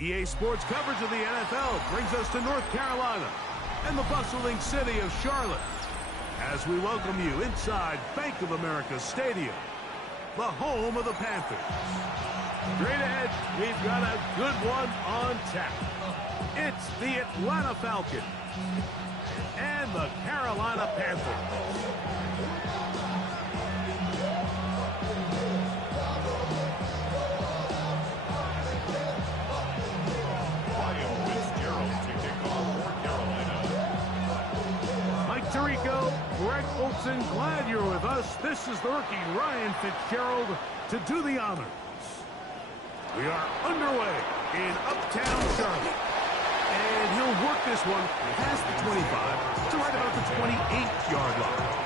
EA Sports coverage of the NFL brings us to North Carolina and the bustling city of Charlotte as we welcome you inside Bank of America Stadium, the home of the Panthers. Straight ahead, we've got a good one on tap. It's the Atlanta Falcons and the Carolina Panthers. Tirico, Greg Olson, glad you're with us. This is the rookie Ryan Fitzgerald to do the honors. We are underway in Uptown Charlotte. And he'll work this one past the 25 to right about the 28-yard line.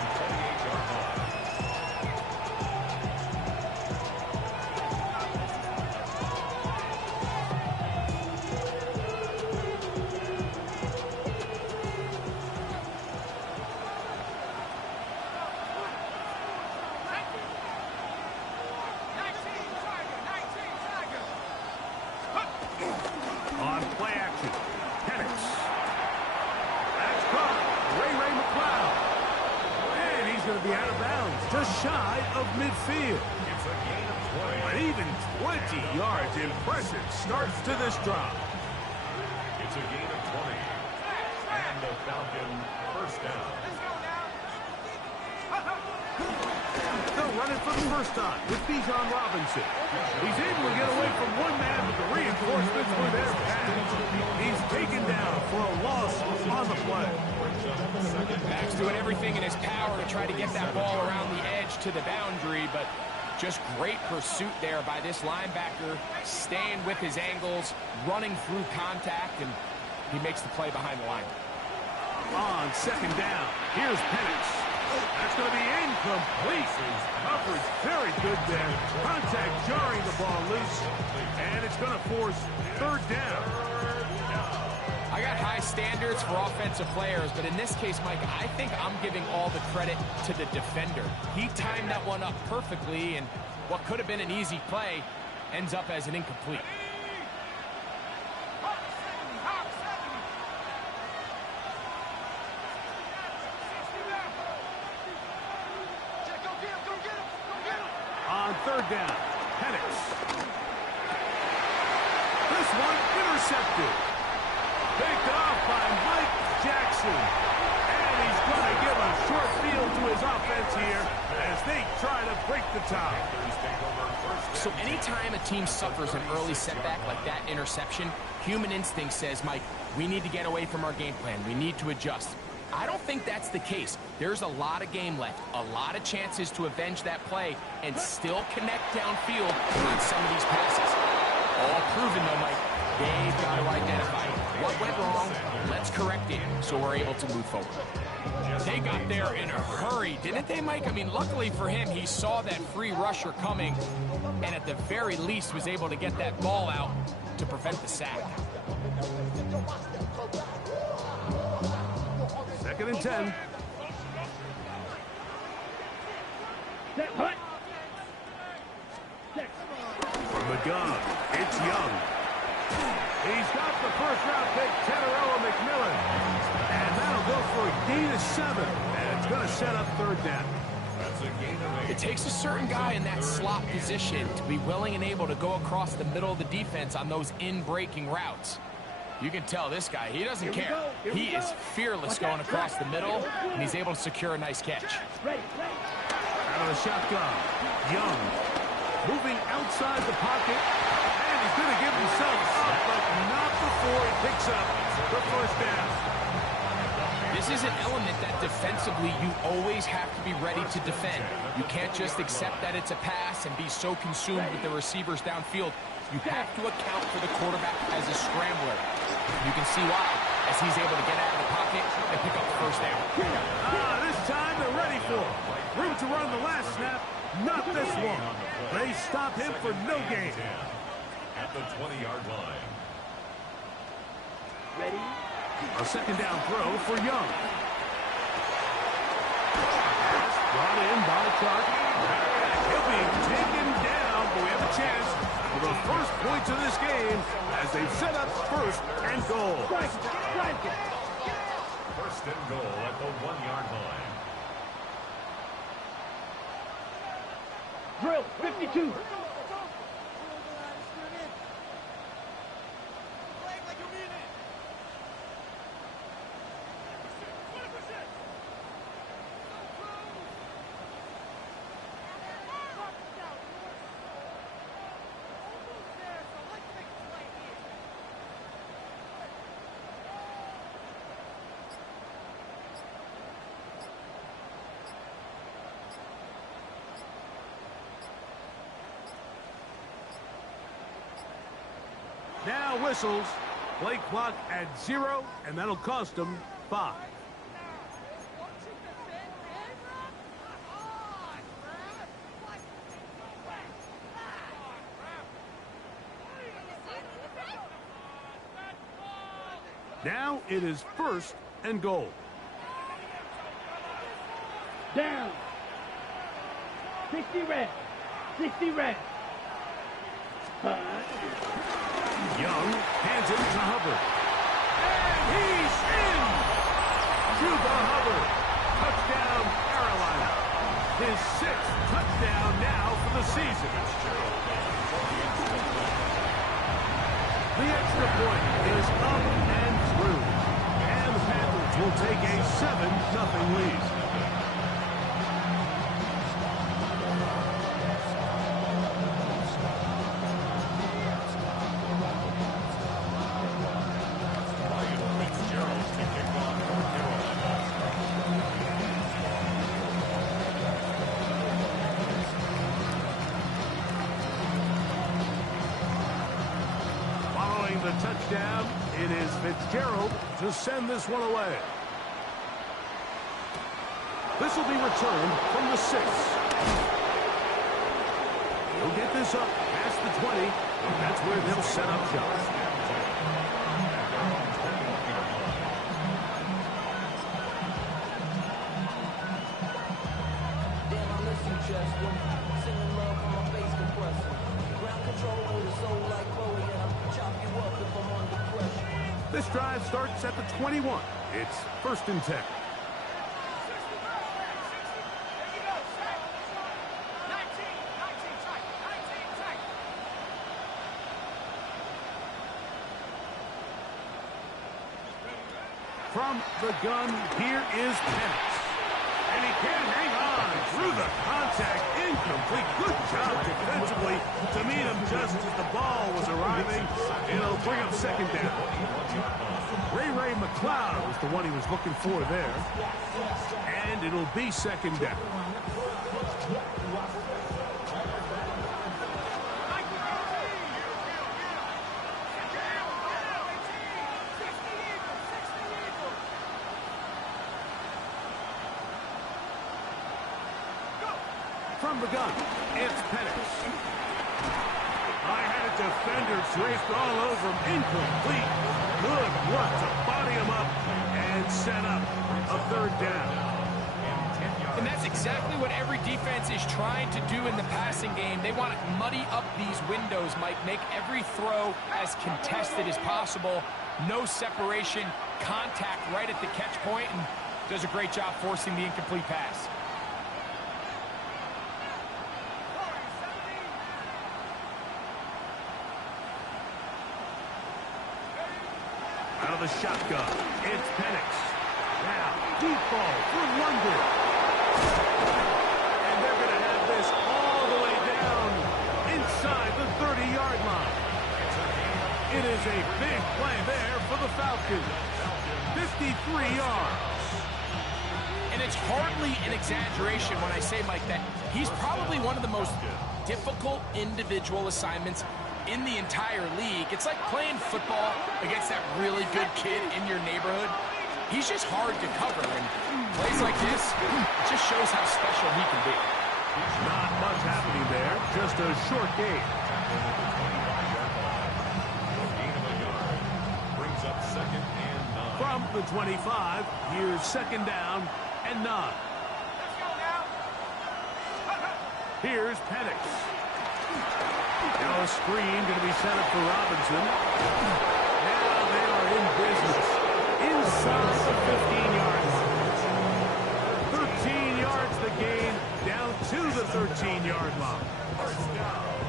Just shy of midfield. It's a gain of 20. But even 20 yards, impressive starts to this drive. It's a gain of 20. And the Falcon first down. They'll run it for the first time with Bijan Robinson. He's able to get away from one man, but the reinforcements were there fast. He's taken down for a loss on the play. Max doing everything in his power to try to get that ball around the edge to the boundary, but just great pursuit there by this linebacker, staying with his angles, running through contact, and he makes the play behind the line. On second down, here's Penix. That's going to be incomplete. Coverage very good there. Contact jarring the ball loose, and it's going to force third down. I got high standards for offensive players, but in this case, Mike, I think I'm giving all the credit to the defender. He timed that one up perfectly, and what could have been an easy play ends up as an incomplete. On third down, Penix. This one intercepted. Picked off by Mike Jackson. And he's going to give a short field to his offense here as they try to break the tie. So anytime a team suffers an early setback like that interception, human instinct says, Mike, we need to get away from our game plan. We need to adjust. I don't think that's the case. There's a lot of game left, a lot of chances to avenge that play and still connect downfield on some of these passes. All proven, though, Mike. They've got to identify what went wrong, let's correct it so we're able to move forward. They got there in a hurry, didn't they, Mike? I mean, luckily for him, he saw that free rusher coming and at the very least was able to get that ball out to prevent the sack. Second and 10. From the gun, it's Young. He's got the first-round pick, Teteroa McMillan. And that'll go for a gain of 7. And it's going to set up third down. That's a gain of 8. It takes a certain guy in that slot position to be willing and able to go across the middle of the defense on those in-breaking routes. You can tell this guy, he doesn't care. He is fearless going across the middle, and he's able to secure a nice catch. Out of the shotgun, Young moving outside the pocket, and he's going to give himself up, but not before he picks up the first down. This is an element that defensively you always have to be ready to defend. You can't just accept that it's a pass and be so consumed with the receivers downfield. You have to account for the quarterback as a scrambler. You can see why, as he's able to get out of the pocket and pick up the first down. This time they're ready for it. Room to run the last snap, not this one. They stop him for no gain. At the 20-yard line. Ready? A second down throw for Young. Brought in by Clark. He'll be taken down, but we have a chance for the first points of this game as they've set up first and goal. First and goal at the 1-yard line. Drill, 52. Now whistles. Play clock at 0, and that'll cost them 5. Now it is first and goal. Down. 60 red. 60 red. Young hands it to Hubbard. And he's in! Cuba Hubbard. Touchdown, Carolina. His 6th touchdown now for the season. The extra point is up and through. And the Panthers will take a 7-0 lead. The touchdown, it is Fitzgerald to send this one away. This will be returned from the 6. He'll get this up past the 20. That's where they'll set up shop. This drive starts at the 21. It's first and 10. From the gun, here is Penix. And he can't hang on through the contact. Incomplete. Good job defensively to meet him just as the ball was arriving. It'll bring up second down. Ray McLeod was the one he was looking for there. And it'll be second down. From the gun, it's Penix. I had a defender draped all over him. Incomplete. Good work to body him up and set up a third down. And that's exactly what every defense is trying to do in the passing game. They want to muddy up these windows, Mike, make every throw as contested as possible. No separation, contact right at the catch point, and does a great job forcing the incomplete pass. Out of the shotgun, it's Penix. Now, deep ball for London. And they're going to have this all the way down inside the 30-yard line. It is a big play there for the Falcons. 53 yards. And it's hardly an exaggeration when I say, Mike, that he's probably one of the most difficult individual assignments in the entire league. It's like playing football against that really good kid in your neighborhood. He's just hard to cover, and plays like this just shows how special he can be. Not much happening there, just a short game. Brings up second and 9. From the 25, here's second down and 9. Here's Penix. Now Now a screen going to be set up for Robinson. Now they are in business. Inside the 15-yard line. 13 yards the gain, down to the 13-yard line.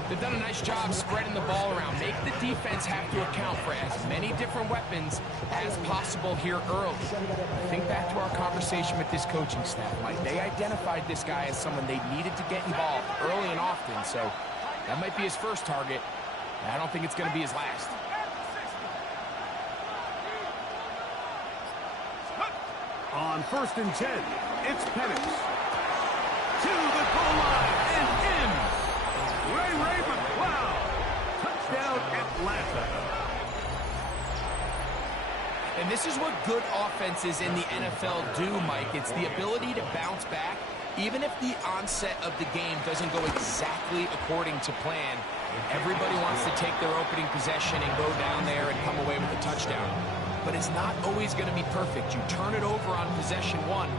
They've done a nice job spreading the ball around. Make the defense have to account for as many different weapons as possible here early. Think back to our conversation with this coaching staff, Mike. They identified this guy as someone they needed to get involved early and often, so that might be his first target. I don't think it's going to be his last. On 1st and 10, it's Penix. To the goal line and in. Ray McCloud. Touchdown, Atlanta. And this is what good offenses in the NFL do, Mike. It's the ability to bounce back, even if the onset of the game doesn't go exactly according to plan. Everybody wants to take their opening possession and go down there and come away with a touchdown. But it's not always going to be perfect. You turn it over on possession 1.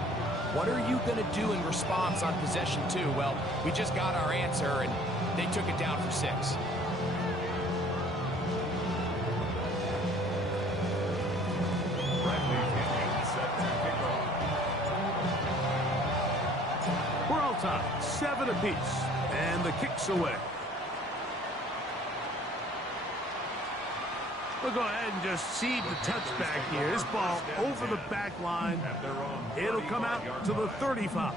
What are you going to do in response on possession 2? Well, we just got our answer, and they took it down for 6. We're all tied, 7 apiece, and the kick's away. We'll go ahead and just seed the touchback here. This ball over the back line. It'll come out to the 35.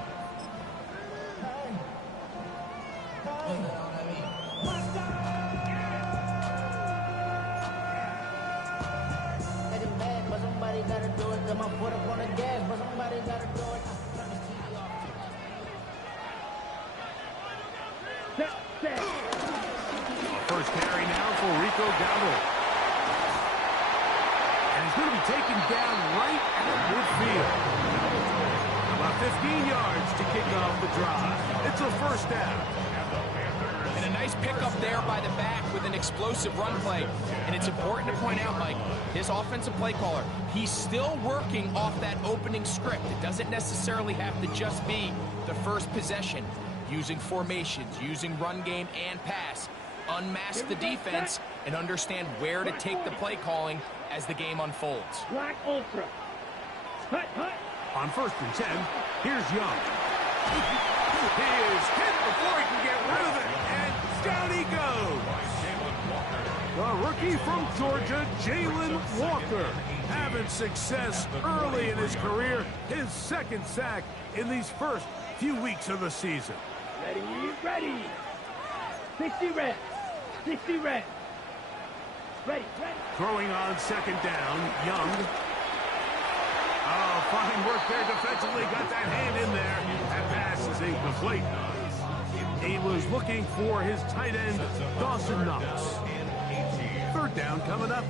First carry now for Rico Dowdle. And he's going to be taken down right at midfield. About 15 yards to kick off the drive. It's a first down. And a nice pickup there by the back with an explosive run play. And it's important to point out, Mike, his offensive play caller, he's still working off that opening script. It doesn't necessarily have to just be the first possession. Using formations, using run game and pass. Unmask the defense and understand where to take the play calling as the game unfolds. Black Ultra. Hut, hut. On 1st and 10, here's Young. He is hit before he can get rid of it, and down he goes. The rookie from Georgia, Jalen Walker, having success early in his career. His 2nd sack in these first few weeks of the season. Ready, ready. 60 reps. 60 reps. Ready, ready. Throwing on 2nd down, Young. Oh, fine work there defensively. Got that hand in there. That pass is incomplete. He was looking for his tight end, Dawson Knox. 3rd down coming up.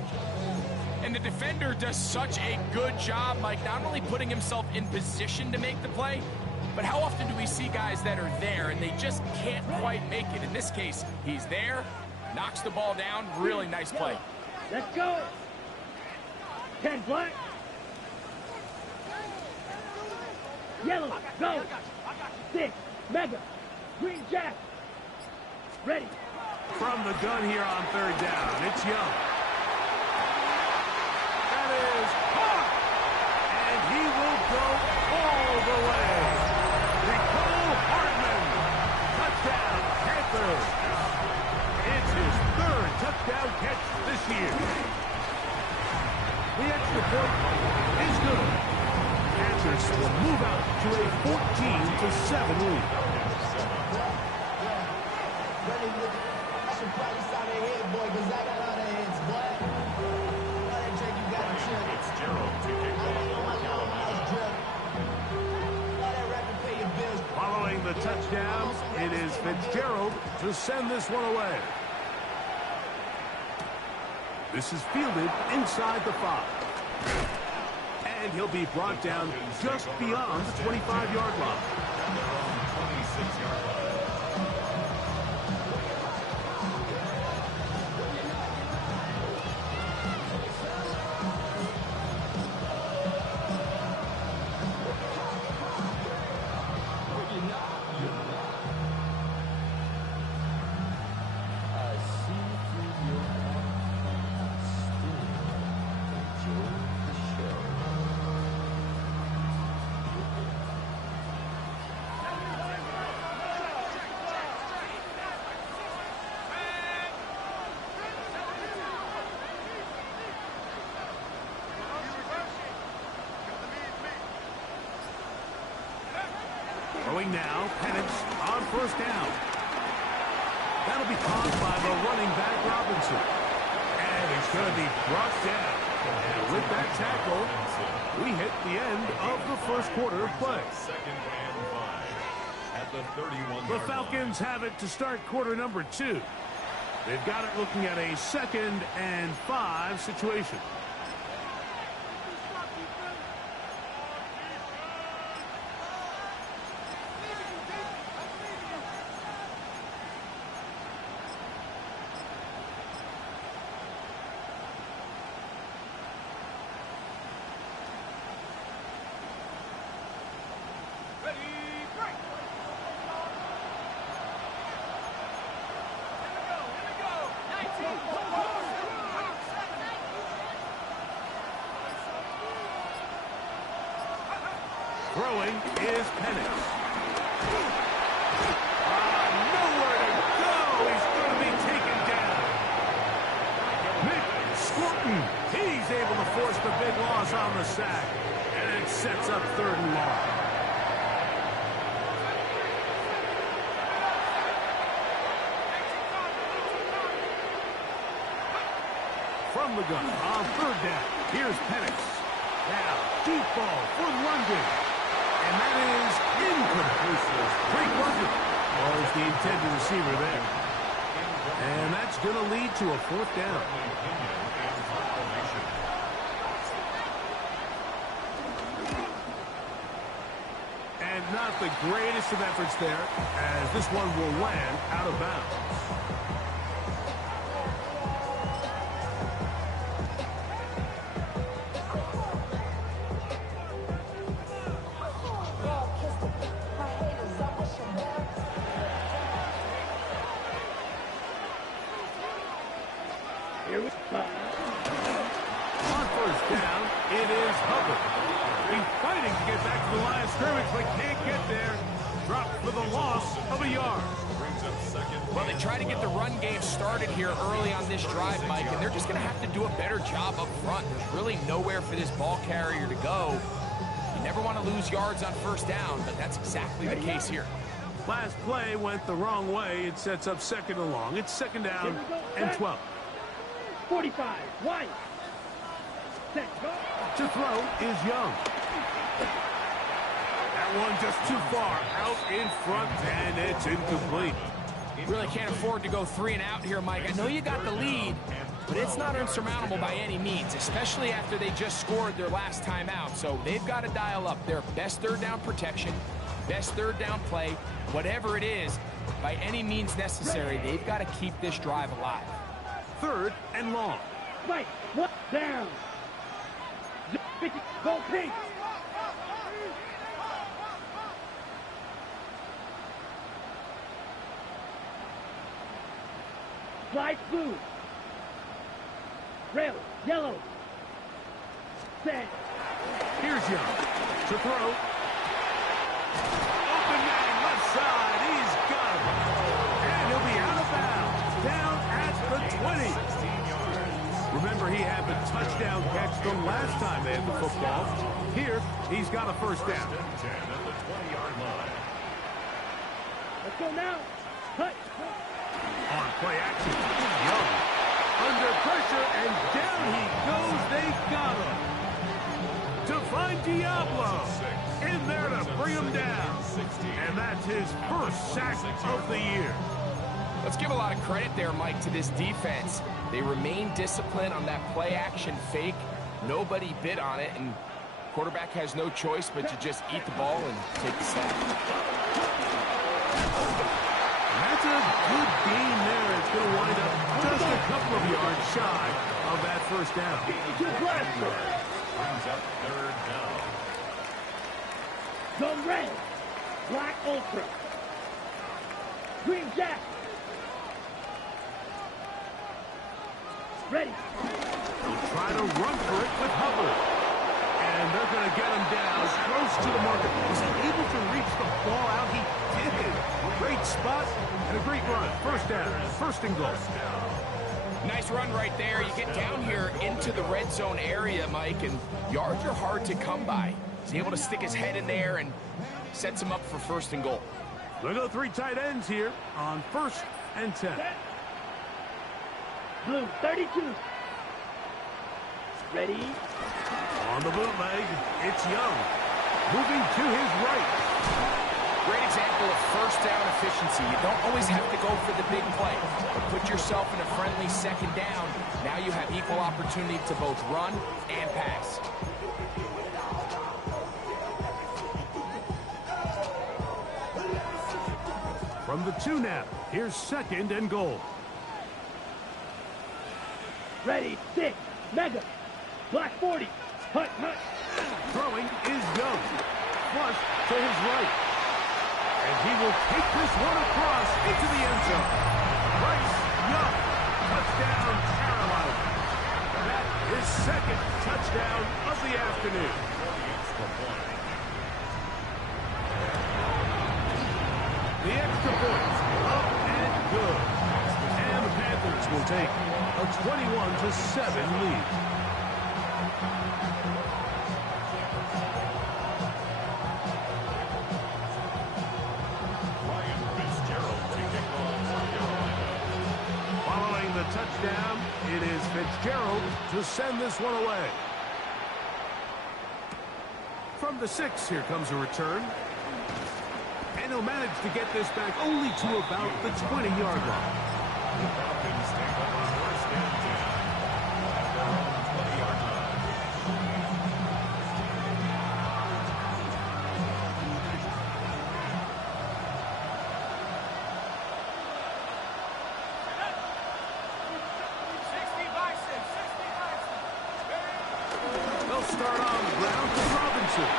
And the defender does such a good job, Mike, not only putting himself in position to make the play, but how often do we see guys that are there and they just can't quite make it? In this case, he's there, knocks the ball down. Really nice play. Let's go. 10 black. Yellow, go. 6, mega. Green jack. Ready. From the gun here on 3rd down, it's Young. That is caught. And he will go all the way. Nicole Hartman. Touchdown, Panthers. It's his 3rd touchdown catch this year. The extra point is good. Panthers will move out to a 14-7 lead. Following the touchdown, it is Fitzgerald to send this one away. This is fielded inside the 5. And he'll be brought down just beyond the 25-yard line. 26-yard line. Throwing now, Penance on first down. That'll be caught by the running back Robinson. And he's going to be brought down. And with that tackle, we hit the end of the first quarter of play. Second and 5 at the 31. The Falcons have it to start quarter number 2. They've got it looking at a 2nd and 5 situation. Throwing is Penix. Nowhere to go. He's going to be taken down. Nick Scorton. He's able to force the big loss on the sack. And it sets up 3rd and long. From the gun on 3rd down. Here's Penix. Now, deep ball for London. And that is incomplete. Great working. Was the intended receiver there. And that's going to lead to a 4th down. And not the greatest of efforts there, as this one will land out of bounds. On first down, it is Hubbard. He's fighting to get back to the line of scrimmage, but can't get there. Dropped for the loss of a yard. Well, they try to get the run game started here early on this drive, Mike, and they're just going to have to do a better job up front. There's really nowhere for this ball carrier to go. You never want to lose yards on first down, but that's exactly the case here. Last play went the wrong way. It sets up 2nd and long. It's 2nd down and 12. 45, White. Set, go. To throw is Young. That one just too far out in front, and it's incomplete. Really can't afford to go 3 and out here, Mike. I know you got the lead, but it's not insurmountable by any means, especially after they just scored their last time out. So they've got to dial up their best 3rd down protection, best 3rd down play, whatever it is, by any means necessary. They've got to keep this drive alive. 3rd and long. Right, what down? 50, go pink. Slide blue. Rail, yellow. Set. Here's Young to throw. Open man left side. He's got it. And he'll be out of bounds. Down at the 20. Remember, he had the touchdown catch the last time they had the football. Here, he's got a 1st down. Let's go now. Cut. On play action, Young under pressure, and down he goes. They got him. To find Diablo in there to bring him down. And that's his 1st sack of the year. Let's give a lot of credit there, Mike, to this defense. They remain disciplined on that play action fake. Nobody bit on it, and quarterback has no choice but to just eat the ball and take the sack. That's a good gain there. It's going to wind up just a couple of yards shy of that 1st down. Brings up 3rd down. Go red. Black Ultra. Green Jack. Ready. He'll try to run for it with Hubbard. And they're going to get him down close to the marker. Was he able to reach the ball out? He did. Great spot and a great run. 1st down. 1st and goal. Nice run right there. You get down here into the red zone area, Mike, and yards are hard to come by. He's able to stick his head in there and sets him up for 1st and goal. They go 3 tight ends here on 1st and 10. Blue, 32. Ready? On the bootleg, it's Young. Moving to his right. Great example of 1st down efficiency. You don't always have to go for the big play, but put yourself in a friendly 2nd down. Now you have equal opportunity to both run and pass. From the 2 now, here's 2nd and goal. Ready, 6. Mega. Black 40. Hut, hut. Throwing is Young. Flush to his right. And he will take this one across into the end zone. Bryce Young. Touchdown, Carolina. That is 2nd touchdown of the afternoon. The extra point up and good. And the Panthers will take a 21-7 lead. Following the touchdown, it is Fitzgerald to send this one away. From the 6, here comes a return. And he'll manage to get this back only to about the 20-yard line. The Falcons take over 1st and 10 at their own 20-yard line. They'll start on the ground with Robinson.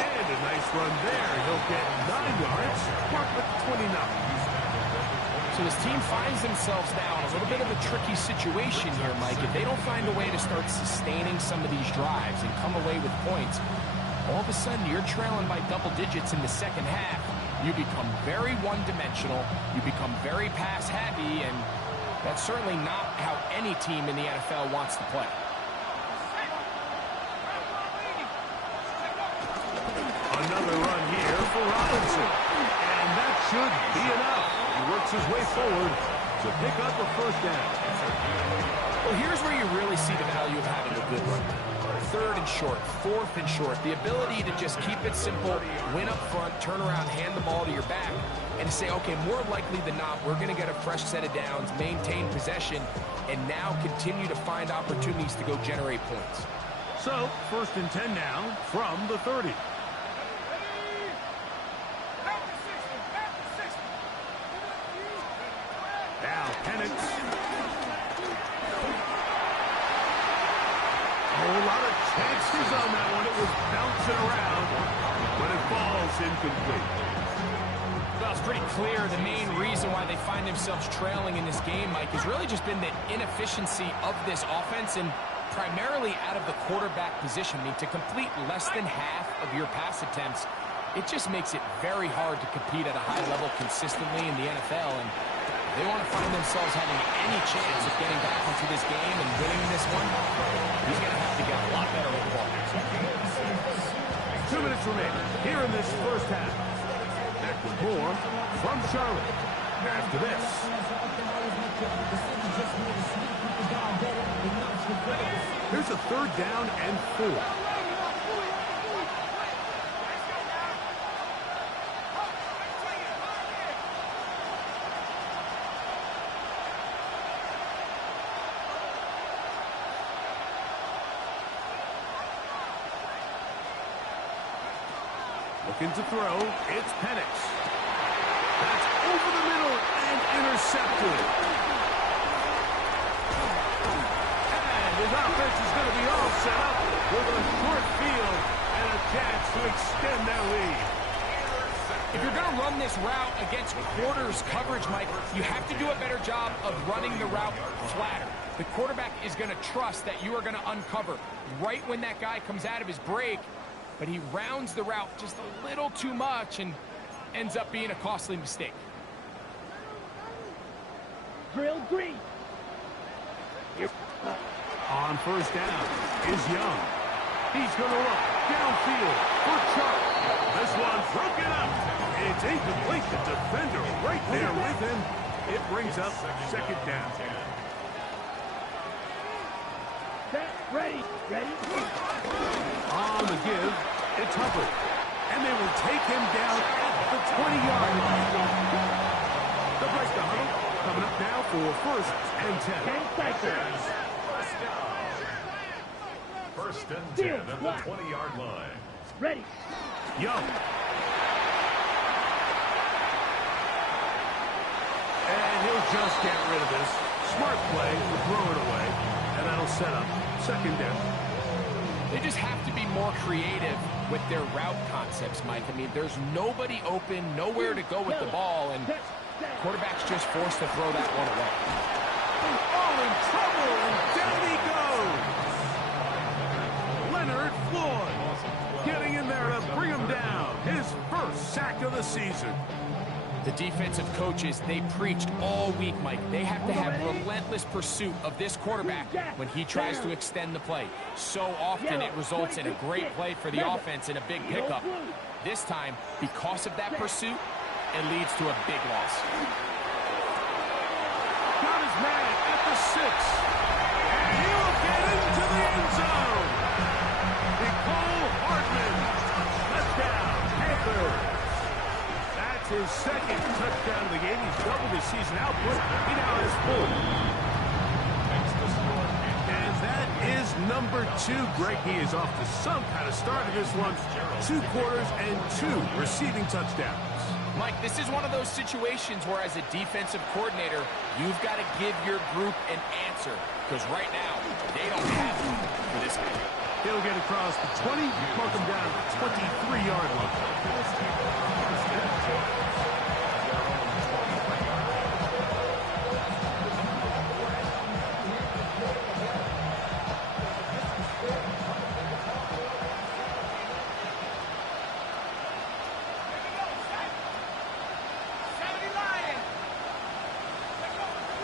And a nice run there. He'll get 9 yards, marked at the 29. So this team finds themselves now in a little bit of a tricky situation here, Mike. If they don't find a way to start sustaining some of these drives and come away with points, all of a sudden you're trailing by double digits in the 2nd half. You become very one-dimensional. You become very pass-happy, and that's certainly not how any team in the NFL wants to play. Another run here for Robinson. And that should be enough. He works his way forward to pick up a 1st down. Well, here's where you really see the value of having a good run. 3rd and short, 4th and short. The ability to just keep it simple, win up front, turn around, hand the ball to your back, and to say, okay, more likely than not, we're going to get a fresh set of downs, maintain possession, and now continue to find opportunities to go generate points. So, 1st and 10 now from the 30. Now, Penix. A whole lot of chances on that one. It was bouncing around, but it falls incomplete. Well, it's pretty clear the main reason why they find themselves trailing in this game, Mike, has really just been the inefficiency of this offense and primarily out of the quarterback position. I mean, to complete less than half of your pass attempts, it just makes it very hard to compete at a high level consistently in the NFL. And if they want to find themselves having any chance of getting back into this game and winning this one, he's going to have to get a lot better with the ball. 2 minutes remaining here in this 1st half. Back with more from Charlotte after this. Here's a 3rd down and 4. Looking to throw, it's Penix. That's over the middle and intercepted. And his offense is going to be all set up with a short field and a chance to extend their lead. If you're going to run this route against quarters coverage, Mike, you have to do a better job of running the route flatter. The quarterback is going to trust that you are going to uncover right when that guy comes out of his break, but he rounds the route just a little too much and ends up being a costly mistake. Drill green. On 1st down is Young. He's going to look. downfield for Chuck. This one broken up. It's incomplete. The defender right there with him. It brings up second down. Set, ready, ready. On the give, it's Hubbard. And they will take him down at the 20-yard line. The break the huddle. Coming up now for first and 10. 10 seconds. First and 10 at the 20-yard line. Ready. Young. And he'll just get rid of this. Smart play to throw it away. And that'll set up second down. They just have to be more creative with their route concepts, Mike. I mean, there's nobody open, nowhere to go with the ball, and quarterback's just forced to throw that one away. Oh, in trouble, and down he goes. Leonard Floyd getting in there to bring him down. His first sack of the season. The defensive coaches, they preached all week, Mike. They have to have relentless pursuit of this quarterback when he tries to extend the play. So often it results in a great play for the offense and a big pickup. This time, because of that pursuit, it leads to a big loss. Got his man at the 6. And he'll get into the end zone. Nicole Hardman. Touchdown, Panthers. His second touchdown of the game. He's doubled his season output. He now has 4. And that is number 2. Greg, he is off to some kind of start in this one. 2 quarters and 2 receiving touchdowns. Mike, this is one of those situations where as a defensive coordinator, you've got to give your group an answer. Because right now, they don't have it for this game. He'll get across the 20, mark him down at the 23-yard line.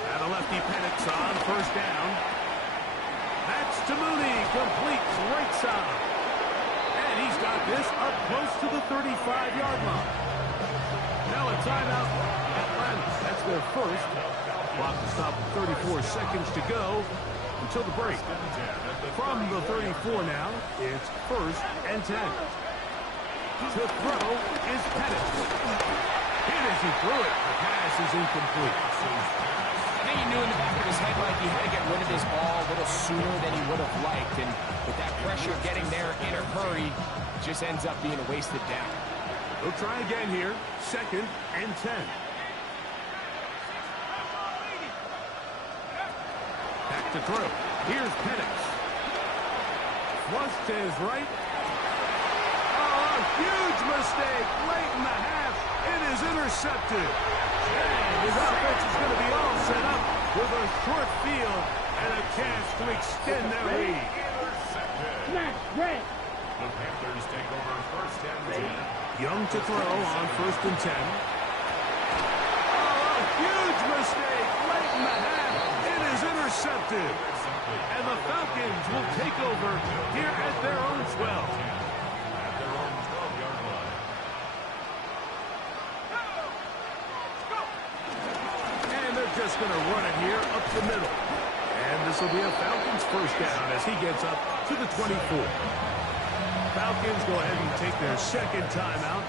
And a lefty Penix on first down. That's to Mooney, completes right side. And he's got this up close to the 35-yard line. Now a timeout, Atlanta. That's their first. Clock to stop with 34 seconds to go until the break. From the 34 now, it's first and 10. To throw is Pettis. Hit as he threw it. The pass is incomplete. I think he knew in the back of his head like he had to get rid of this ball a little sooner than he would have liked. And with that pressure getting there in a hurry, it just ends up being a wasted down. They'll try again here. Second and 10. Back to throw. Here's Penix. Flush to his right. Oh, a huge mistake late in the half. It is intercepted. And his offense is going to be all set up with a short field and a chance to extend their lead. Smash, red. The Panthers take over first and 10. Young to throw on first and 10. Oh, a huge mistake late in the half. It is intercepted. And the Falcons will take over here at their own 12. At their own 12-yard line. And they're just going to run it here up the middle. And this will be a Falcons first down as he gets up to the 24. Falcons go ahead and take their second timeout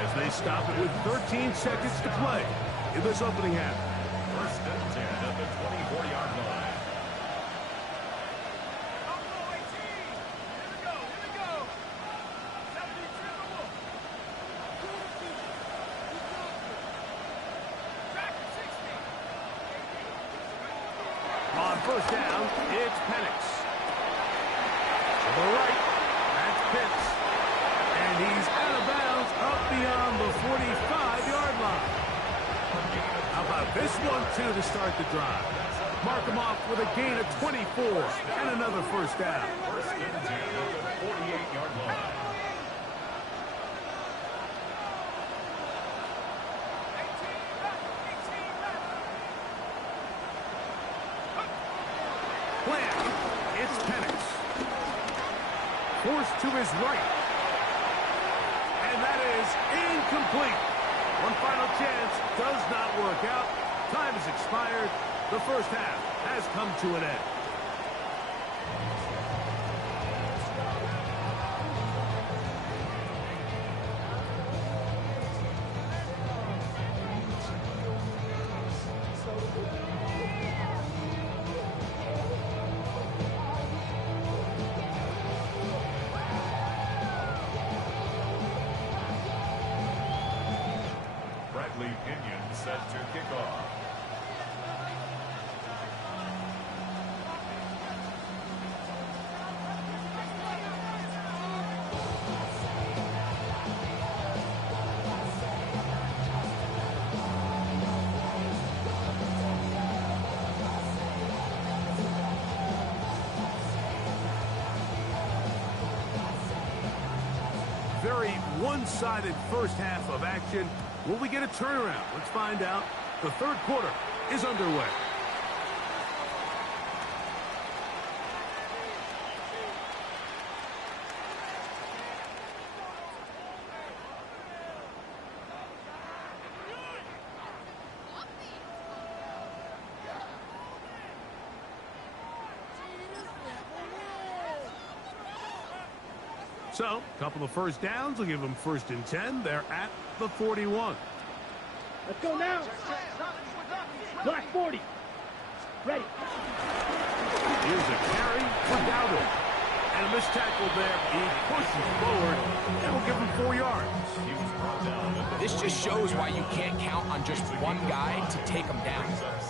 as they stop it with 13 seconds to play in this opening half. First and 10 at the 24-yard line. On first down, it's Penix. To the right, that's Pitts. And he's out of bounds up beyond the 45-yard line. How about this one, too, to start the drive? Mark him off with a gain of 24 and another first down. First and 10 at the 48-yard line. It's Penix. forced to his right. And that is incomplete. One final chance does not work out. Time has expired. The first half has come to an end. Pinion set to kick off. Very one-sided first half of action. Will we get a turnaround? Let's find out. The third quarter is underway. So, a couple of first downs will give them 1st and 10. They're at the 41. Let's go now. Black 40. Ready. Here's a carry for Dowdle. And a missed tackle there. He pushes forward. And will give him 4 yards. This just shows why you can't count on just one guy to take him down.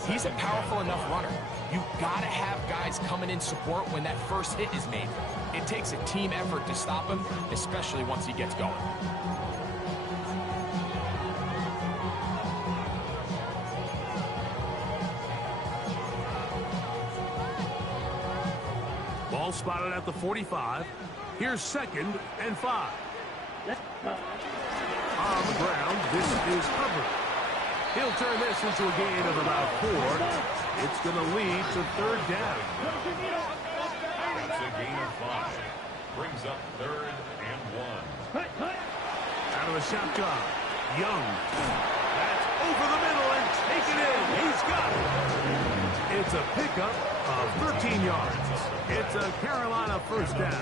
He's a powerful enough runner. You gotta have guys coming in support when that first hit is made. It takes a team effort to stop him, especially once he gets going. Ball spotted at the 45. Here's 2nd and 5. On the ground, this is Hubbard. He'll turn this into a gain of about 4. It's going to lead to 3rd down. That's a gain of 5. Brings up 3rd and 1. Out of the shotgun, Young. That's over the middle and taken in. He's got it. It's a pickup of 13 yards. It's a Carolina 1st down.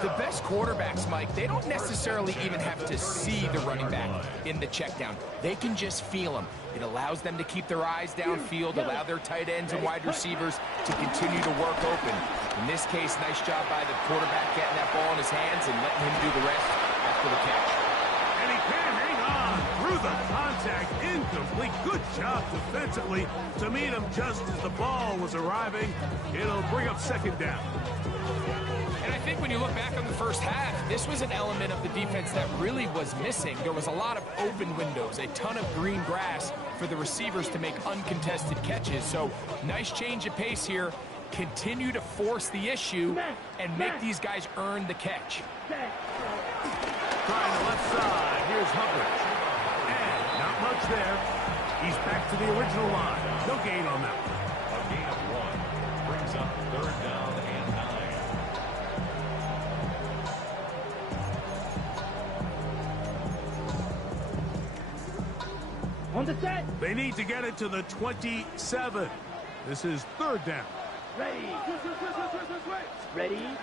The best quarterbacks, Mike, they don't necessarily even have to see the running back in the check down. They can just feel him. It allows them to keep their eyes downfield, allow their tight ends and wide receivers to continue to work open. In this case, nice job by the quarterback getting that ball in his hands and letting him do the rest after the catch. And he can hang on through the contact. Incomplete. Good job defensively to meet him just as the ball was arriving. It'll bring up 2nd down. And I think when you look back on the first half, this was an element of the defense that really was missing. There was a lot of open windows, a ton of green grass for the receivers to make uncontested catches. So nice change of pace here. Continue to force the issue and make these guys earn the catch. Trying the left side. Here's Hubbard. And not much there. He's back to the original line. No gain on that one. A gain of 1. Brings up 3rd down and 9. On the set. They need to get it to the 27. This is 3rd down. Ready. Ready.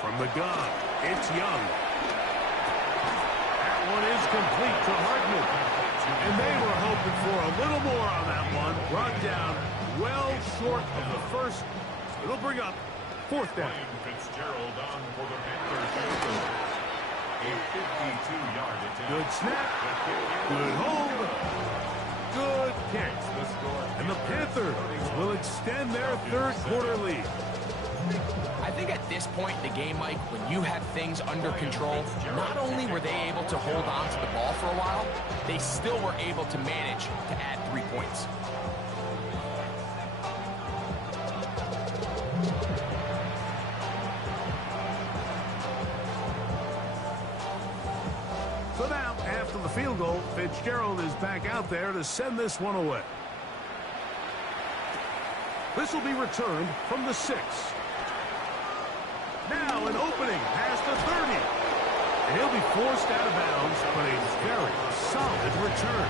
From the gun, it's Young. That one is complete to Hardman. And they were hoping for a little more on that one. Brought down well short of the first. It'll bring up 4th down. Fitzgerald on for the Panthers. A 52-yard attempt. Good snap. Good hold. Good catch. And the Panthers will extend their 3rd quarter lead. I think at this point in the game, Mike, when you have things under control, not only were they able to hold on to the ball for a while, they still were able to manage to add 3 points. So now, after the field goal, Fitzgerald is back out there to send this one away. This will be returned from the 6. Now an opening past the 30. And he'll be forced out of bounds, but a very solid return.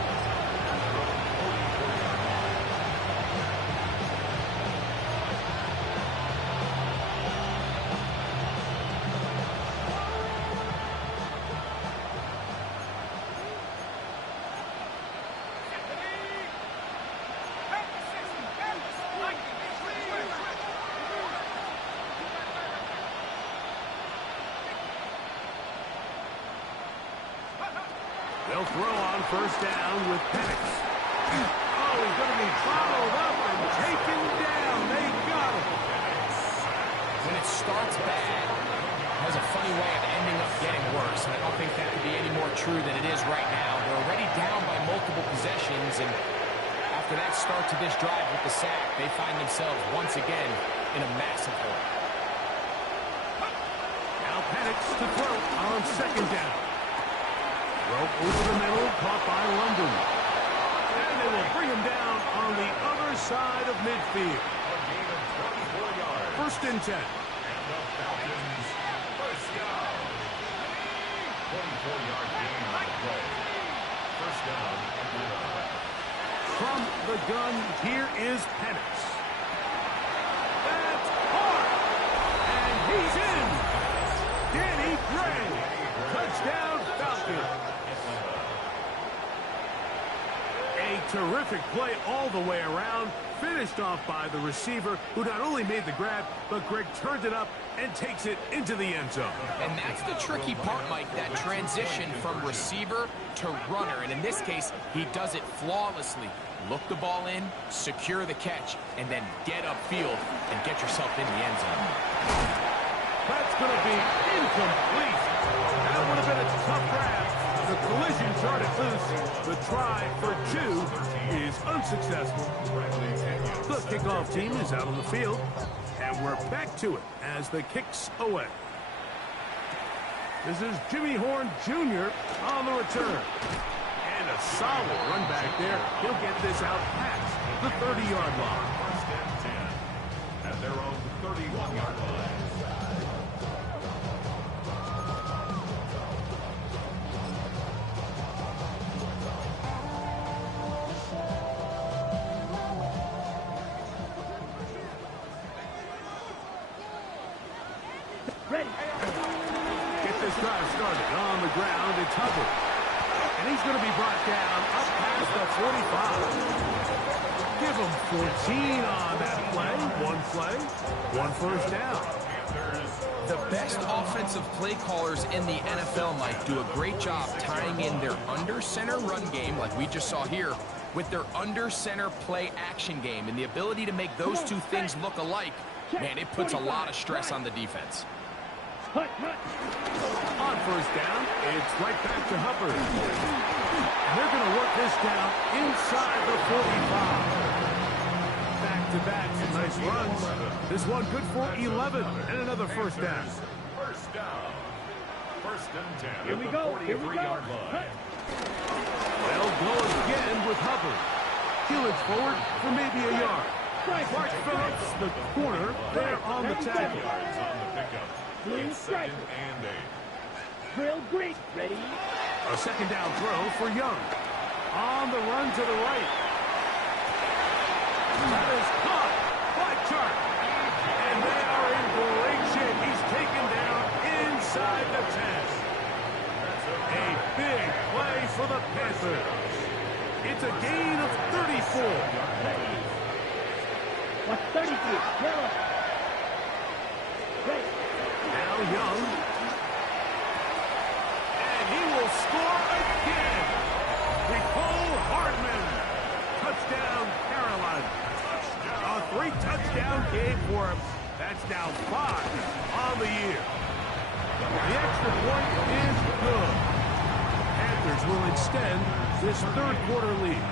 They'll throw on first down with Penix. Oh, he's going to be followed up and taken down. They got him. When it starts bad, it has a funny way of ending up getting worse. And I don't think that could be any more true than it is right now. They're already down by multiple possessions, and after that start to this drive with the sack, they find themselves once again in a massive hole. Now Penix to throw on second down. Throw over the middle, caught by London. And they will bring him down on the other side of midfield. A gain of 24 yards. First and 10. And the Falcons first down. 24-yard gain on the play. First down and 1. From the gun, here is Penix. That's hard. And he's in. Danny Gray. Touchdown, Falcons. A terrific play all the way around, finished off by the receiver, who not only made the grab, but Greg turned it up and takes it into the end zone. And that's the tricky part, Mike, that transition from receiver to runner. And in this case, he does it flawlessly. Look the ball in, secure the catch, and then get upfield and get yourself in the end zone. That's going to be incomplete. That would have been a tough grab. The collision charted loose. The try for 2 is unsuccessful. The kickoff team is out on the field, and we're back to it as the kicks away. This is Jimmy Horn Jr. on the return. And a solid run back there. He'll get this out past the 30-yard line. First and 10 at their own 31-yard line. Ready. Get this drive started on the ground. It's Hubbard. And he's going to be brought down up past the 45. Give him 14 on that play, one first down. The best offensive play callers in the NFL, Mike, do a great job tying in their under-center run game, like we just saw here, with their under-center play action game. And the ability to make those two things look alike, man, it puts a lot of stress on the defense. Hut. On first down, it's right back to Hubbard. They're going to work this down inside the 45. Back-to-back, nice runs. This one good for 11 and another first down. First down. First and 10. Here we go. Here we go. Line. They'll go again with Hubbard. Heelage forward for maybe a yard. Mark Phillips, the corner, there on the tackle. Yards on the pickup. Blue It's second striker. and 8. Drill great. Ready. A second down throw for Young. On the run to the right. That is caught by Chark. And they are in great shape. He's taken down inside the 10. A big play for the Panthers. It's a gain of 34. What's 33? Yellow. Ready. Now Young. And he will score again. Nicole Hardman. Touchdown, Carolina. A 3-touchdown game for him. That's now 5 on the year. The extra point is good. Panthers will extend this third-quarter lead.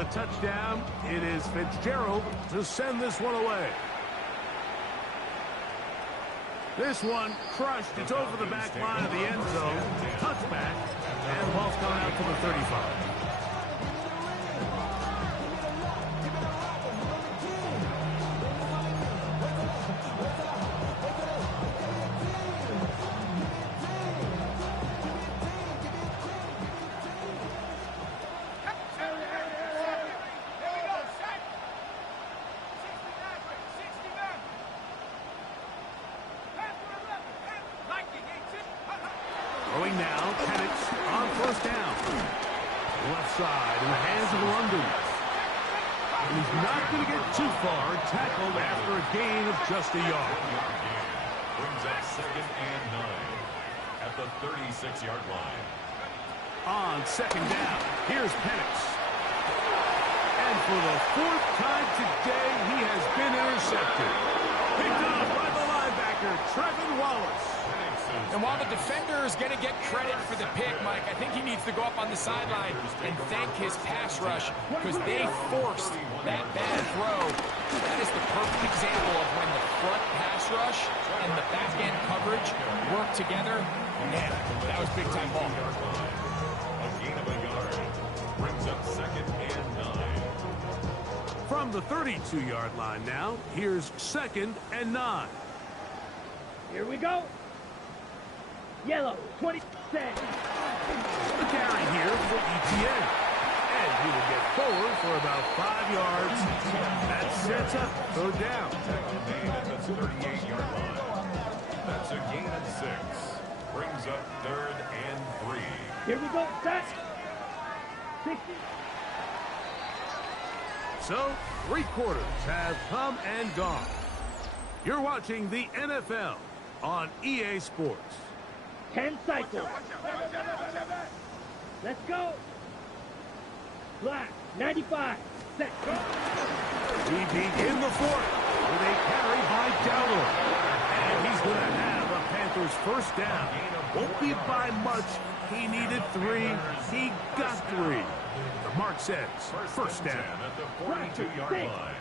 the touchdown. It is Fitzgerald to send this one away. This one crushed. It's over the back line of the end zone. Touchback. And the ball's coming out to the 35. Throwing now, Penix on first down. Left side in the hands of London. And he's not going to get too far, tackled after a gain of just a yard. Brings up 2nd and 9 at the 36-yard line. On second down, here's Penix. And for the 4th time today, he has been intercepted. Picked off by the linebacker, Trevin Wallace. And while the defender is going to get credit for the pick, Mike, I think he needs to go up on the sideline and thank his pass rush because they forced that bad throw. That is the perfect example of when the front pass rush and the back-end coverage work together. Man, that was big-time ball. A gain of a yard. Brings up 2nd and 9. From the 32-yard line now, here's 2nd and 9. Here we go. Yellow, 20 cents. The carry here for ETN. And he will get forward for about 5 yards. That sets up 3rd down. Tackle made at the 38-yard line. That's a gain of 6. Brings up 3rd and 3. Here we go, set. 60. So, 3 quarters have come and gone. You're watching the NFL on EA Sports. 10 cycles. Let's go. Black, 95. Set, go. We begin the 4th with a carry by Dowdle. And he's going to have a Panthers first down. Won't be by much. He needed 3. He got 3. The mark says first down. At the 42-yard line.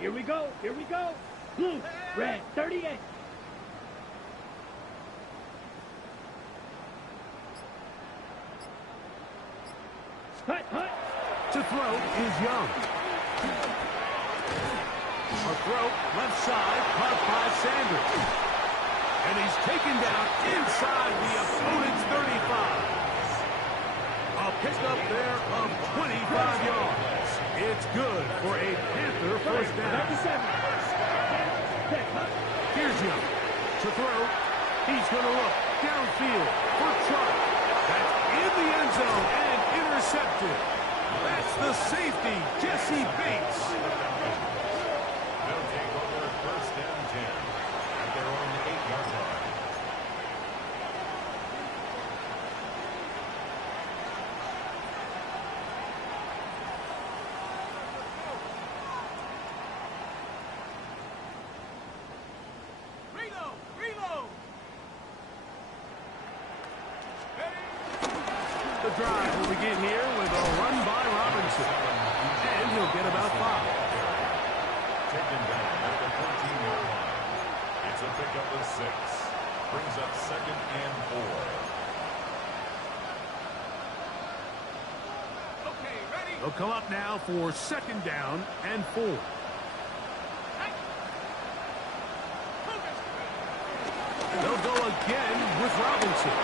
Here we go. Here we go. Blue, red, 38. Hut, hut. To throw is Young. A throw left side, caught by Sanders. And he's taken down inside the opponent's 35. A pickup there of 25 yards. It's good for a Panther first down. 97. Here's Young. To throw. He's going to look downfield for Chubb. That's in the end zone and intercepted. That's the safety, Jesse Bates. They'll take over 1st and 10 at their own 8-yard line. The drive will begin here with a run by Robinson. And he'll get about 5. Taken down at the 14-yard line. It's a pickup of 6. Brings up 2nd and 4. They'll come up now for 2nd down and 4. They'll go again with Robinson.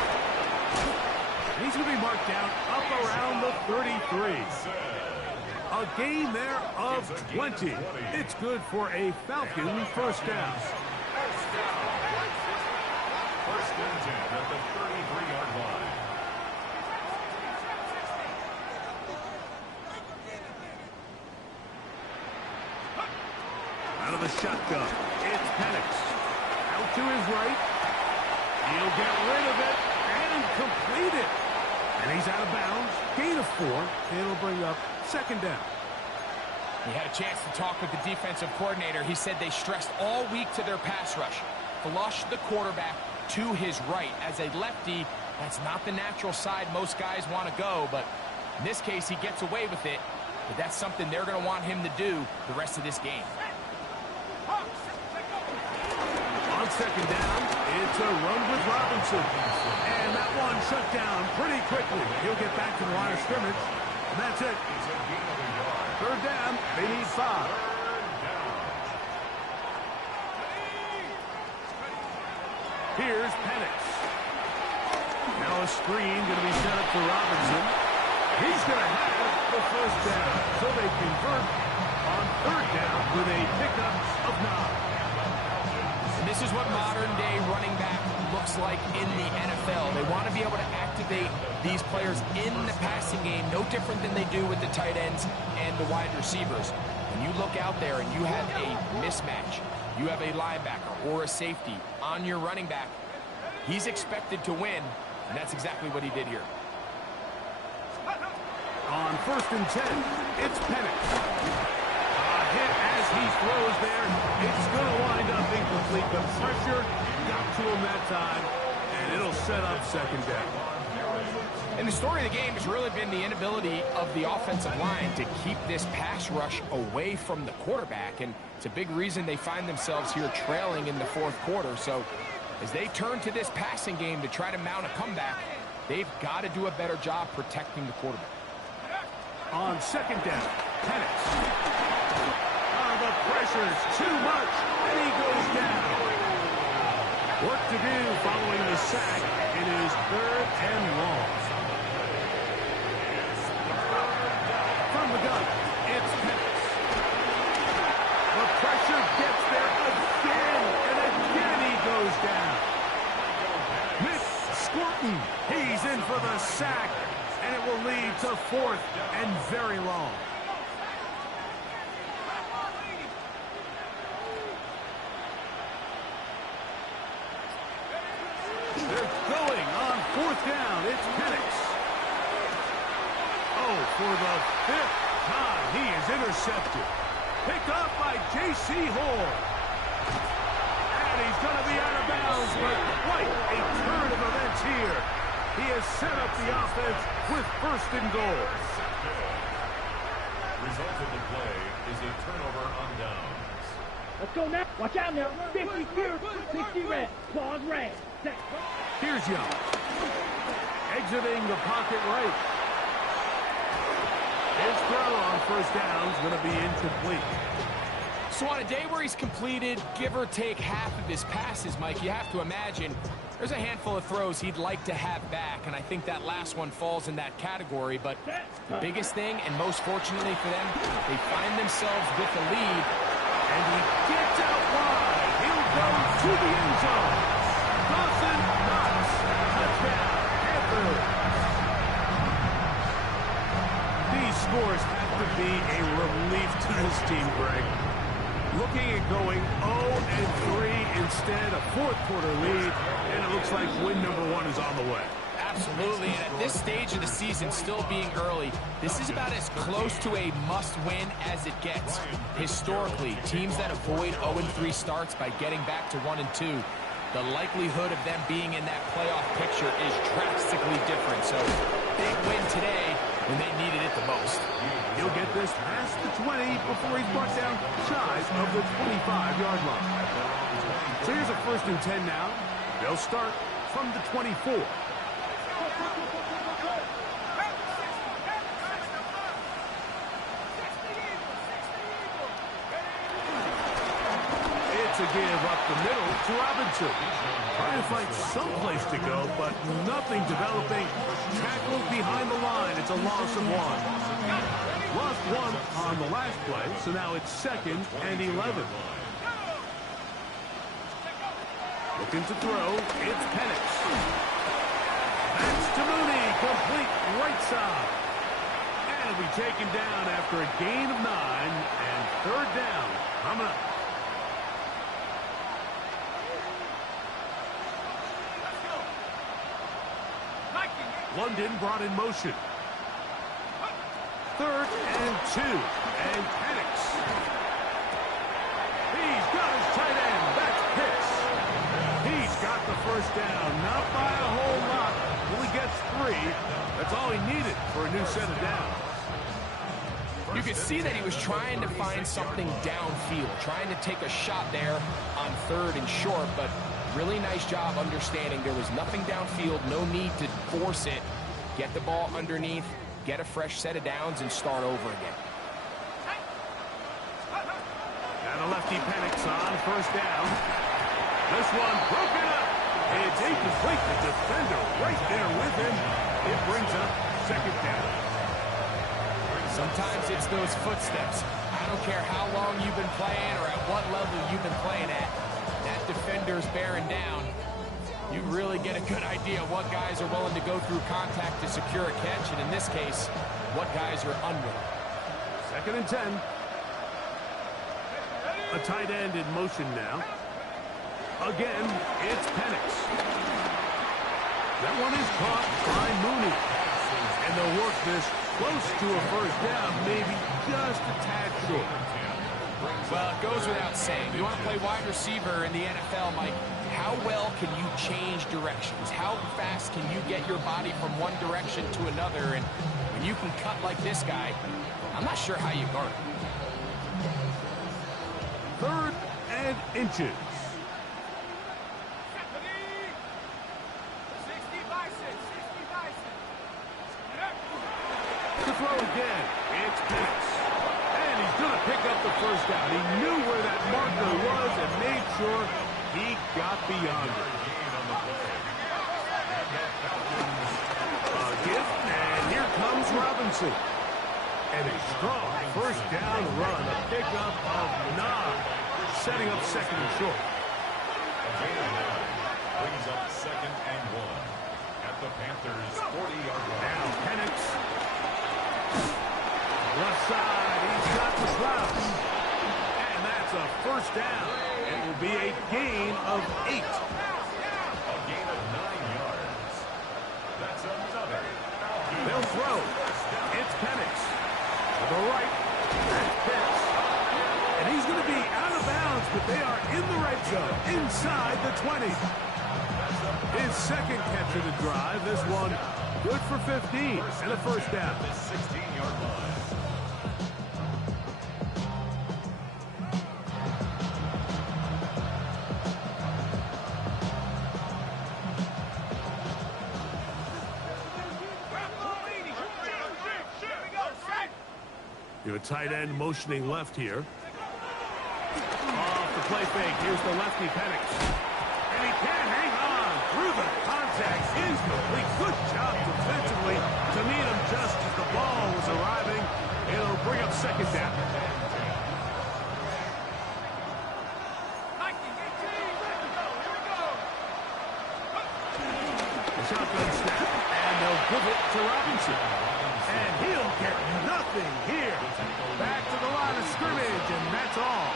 He's going to be marked down up around the 33. A gain there of 20. It's good for a Falcon first down. 1st and 10 at the 33-yard line. Out of the shotgun, it's Penix. Out to his right. He'll get rid of it and complete it. And he's out of bounds. Gain of 4. It'll bring up 2nd down. He had a chance to talk with the defensive coordinator. He said they stressed all week to their pass rush. Flush the quarterback to his right. As a lefty, that's not the natural side most guys want to go, but in this case, he gets away with it. but that's something they're going to want him to do the rest of this game. On second down, it's a run with Robinson. And that one shut down pretty quickly. He'll get back to the line of scrimmage, and that's it. Third down, they need 5. Here's Penix. Now a screen going to be set up for Robinson. He's going to have the first down. So they convert on third down with a pickup of 9. And this is what modern-day running back looks like in the NFL. They want to be able to activate these players in the passing game, no different than they do with the tight ends and the wide receivers. When you look out there and you have a mismatch, you have a linebacker or a safety on your running back, he's expected to win, and that's exactly what he did here. On first and 10, it's Penix. A hit as he throws there. It's going to wind up incomplete. The pressure got to him that time, and it'll set up second down. And the story of the game has really been the inability of the offensive line to keep this pass rush away from the quarterback, and it's a big reason they find themselves here trailing in the fourth quarter. So as they turn to this passing game to try to mount a comeback, they've got to do a better job protecting the quarterback. On second down, Penix. The pressure's too much, and he goes down. Work to do following the sack. It is third and long. From the gun, it's Penix. The pressure gets there again, and again he goes down. Mitch Squirtin, he's in for the sack, and it will lead to fourth and very long. They're going on fourth down. It's Penix. Oh, for the 5th time, he is intercepted. Picked up by J.C. Hall. And he's going to be out of bounds, but quite a turn of events here. He has set up the offense with first and goal. Result of the play is a turnover on downs. Let's go now. Watch out now. 50 clear, 60 red. Pause red. Here's Young. Exiting the pocket right. His throw on first down is going to be incomplete. So on a day where he's completed, give or take half of his passes, Mike, you have to imagine there's a handful of throws he'd like to have back, and I think that last one falls in that category. But the biggest thing, and most fortunately for them, they find themselves with the lead. And he gets out wide. He'll go to the end zone. Dawson Knox, touchdown, Panthers. These scores have to be a relief to this team, Greg. Looking at going 0-3 instead, a fourth quarter lead, and it looks like win number 1 is on the way. Absolutely, and at this stage of the season, still being early, this is about as close to a must-win as it gets. Historically, teams that avoid 0-3 starts by getting back to 1-2, the likelihood of them being in that playoff picture is drastically different. So, big win today when they needed it the most. He'll get this past the 20 before he's brought down shy of the 25-yard line. So here's a first and 10 now. They'll start from the 24. It's a give up the middle to Robinson. Trying to find some place to go, but nothing developing. Tackled behind the line. It's a loss of 1. Lost 1 on the last play, so now it's 2nd and 11. Looking to throw. It's Penix. That's to Mooney. Complete right side. And it'll be taken down after a gain of 9 and third down. Coming up. London brought in motion. 3rd and 2. And Penix. He's got his tight end. That's Pitts. He's got the first down. Not by a whole lot. Only gets 3. That's all he needed for a new set of downs. You could see that he was trying to find something downfield, trying to take a shot there on 3rd and short, but really nice job understanding there was nothing downfield, no need to force it. Get the ball underneath, get a fresh set of downs, and start over again. And the lefty panics on 1st down. This one broken up. It's incomplete. The defender right there with him. It brings up 2nd down. Sometimes it's those footsteps. I don't care how long you've been playing or at what level you've been playing at. That defender's bearing down. You really get a good idea of what guys are willing to go through contact to secure a catch, and in this case, what guys are unwilling. 2nd and 10. A tight end in motion now. Again, it's Penix. That one is caught by Mooney. And they'll work this close to a 1st down, maybe just a tad short. Well, it goes without saying. You want to play wide receiver in the NFL, Mike, how well can you change directions? How fast can you get your body from one direction to another? And when you can cut like this guy, I'm not sure how you guard it. 3rd and inches. To throw again, it's Penix. And he's going to pick up the 1st down. He knew where that marker was and made sure he got beyond it. A gift, and here comes Robinson. And a strong 1st down run, a pickup of 9, setting up 2nd and short. Brings up 2nd and 1 at the Panthers' 40-yard line. Now Penix. Left side, he's got the slouch. And that's a 1st down. It will be a gain of 8. A gain of 9 yards. That's another. They'll throw. It's Penix. To the right. That's Pitts. And he's going to be out of bounds, but they are in the red zone, inside the 20. His 2nd catch of the drive. This one good for 15 and a 1st down. 16-yard line. You have a tight end motioning left here. Off the play fake. Here's the lefty Penix. And he can't hang on through the contact. Incomplete. Good job defensively to meet him just as the ball was arriving. It'll bring up 2nd down. The shotgun snap. And they'll give it to Robinson. And he'll get nothing here. Back to the line of scrimmage, and that's all.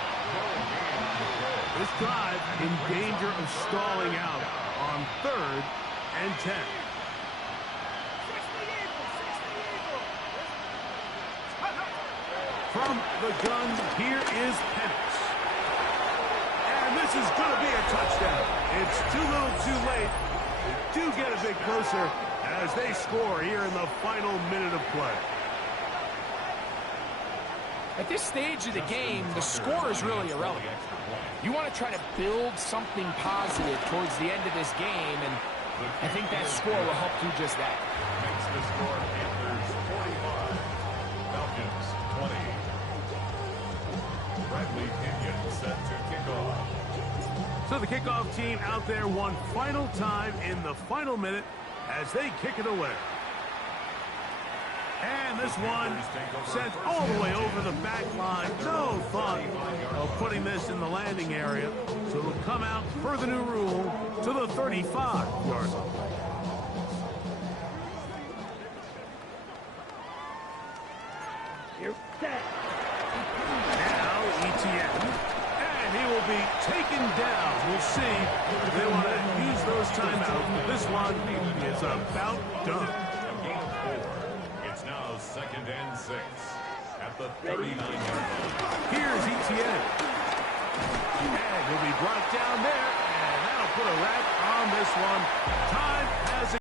This drive in danger of stalling out on 3rd and 10. From the gun, here is Penix. And this is going to be a touchdown. It's too little too late. They do get a bit closer as they score here in the final minute of play. At this stage of the game, the score is really irrelevant. You want to try to build something positive towards the end of this game, and I think that score will help do just that. Makes the score Panthers 45, Falcons 20. Bradley Pinion set to kick off. So the kickoff team out there one final time in the final minute as they kick it away. And this one sent all the way over the back line. No thought of putting this in the landing area. So it'll come out per the new rule to the 35-yard line. You're set. Now ETN. And he will be taken down. We'll see if they want to use those timeouts. This one is about done. It's now 2nd and 6 at the 39-yard line. Here's ETN. And he'll be brought down there. And that'll put a wrap on this one. Time has